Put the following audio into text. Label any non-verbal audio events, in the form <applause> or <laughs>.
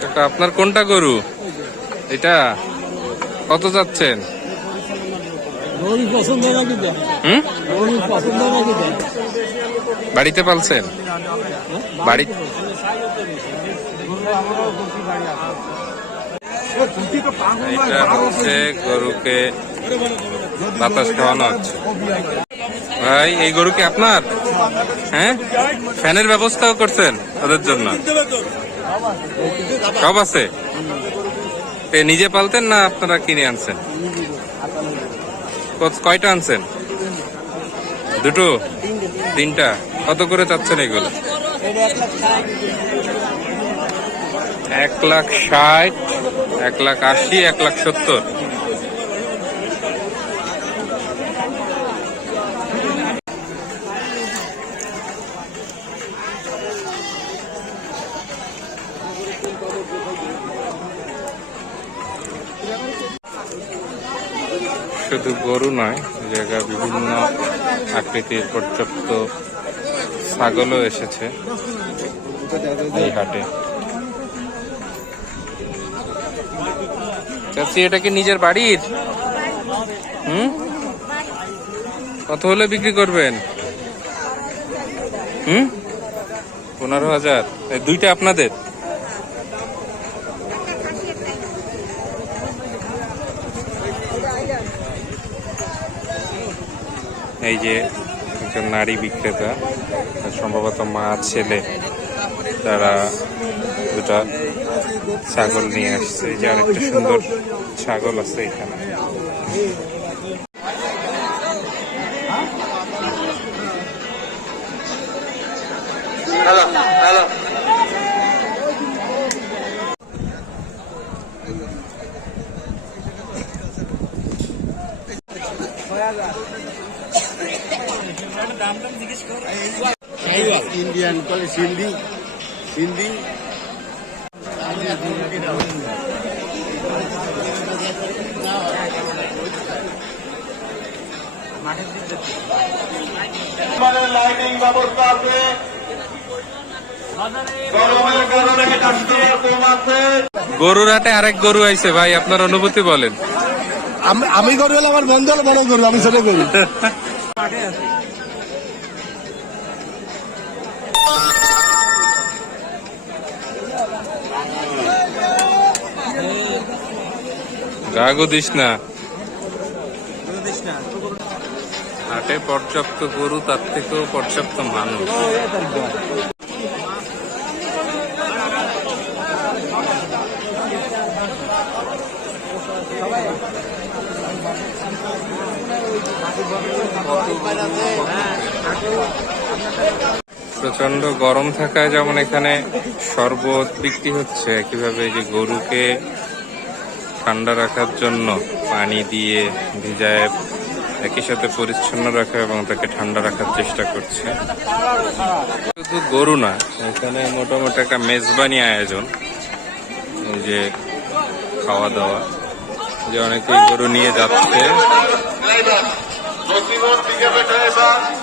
কাকা আপনার কোনটা গরু? এটা? কত যাচ্ছেন? বাড়িতে পালছেন? বাড়ি হচ্ছে গরুকে বাতাস খাওয়ানো হচ্ছে। ভাই এই গরু কি আপনার? হ্যাঁ? ফ্যানের ব্যবস্থাও করছেন ওদের জন্য? সব আছে? নিজে পালতেন না আপনারা কিনে আনছেন? কয়টা আনছেন? দুটো? তিনটা? কত করে চাচ্ছেন এগুলো? এক লাখ ষাট, এক লাখ আশি, এক লাখ সত্তর। শুধু গরু নয়, এই জায়গায় বিভিন্ন আকৃতির পর্যাপ্ত ছাগলও এসেছে এই হাটে। চাচ্ছি এটা কি নিজের বাড়ির? হুম? কত হলে বিক্রি করবেন? হুম? পনেরো হাজার। দুইটা আপনাদের? এই যে একজন নারী বিক্রেতা সম্ভবত মা, ছেলে, তারা দুটা ছাগল নিয়ে আসছে। যে আরেকটা সুন্দর ছাগল আছে এখানে। ইন্ডিয়ান কলে সিন্ধি সিন্ধি মানে লাইটিং ব্যবস্থা আছে গরুর হাটে আরেক গরু আইছে ভাই আপনার অনুভূতি বলেন। আমি- গরু করব আমার বন্ধু হলে মনে করব আমি <laughs> সেটা করি রাগও দিস না হাটে পর্যাপ্ত গরু তার থেকেও পর্যাপ্ত মানুষ। প্রচণ্ড গরম থাকায় যেমন এখানে শরবত বিক্রি হচ্ছে কীভাবে যে গরুকে ঠান্ডা রাখার জন্য পানি দিয়ে ভিজায় একই সাথে পরিচ্ছন্ন রাখা এবং তাকে ঠান্ডা রাখার চেষ্টা করছে। শুধু গরু না, এখানে মোটামুটি একটা মেজবানি আয়োজন যে খাওয়া দাওয়া, যে অনেকেই গরু নিয়ে যাচ্ছে। Continuamos, Miguel Reyes.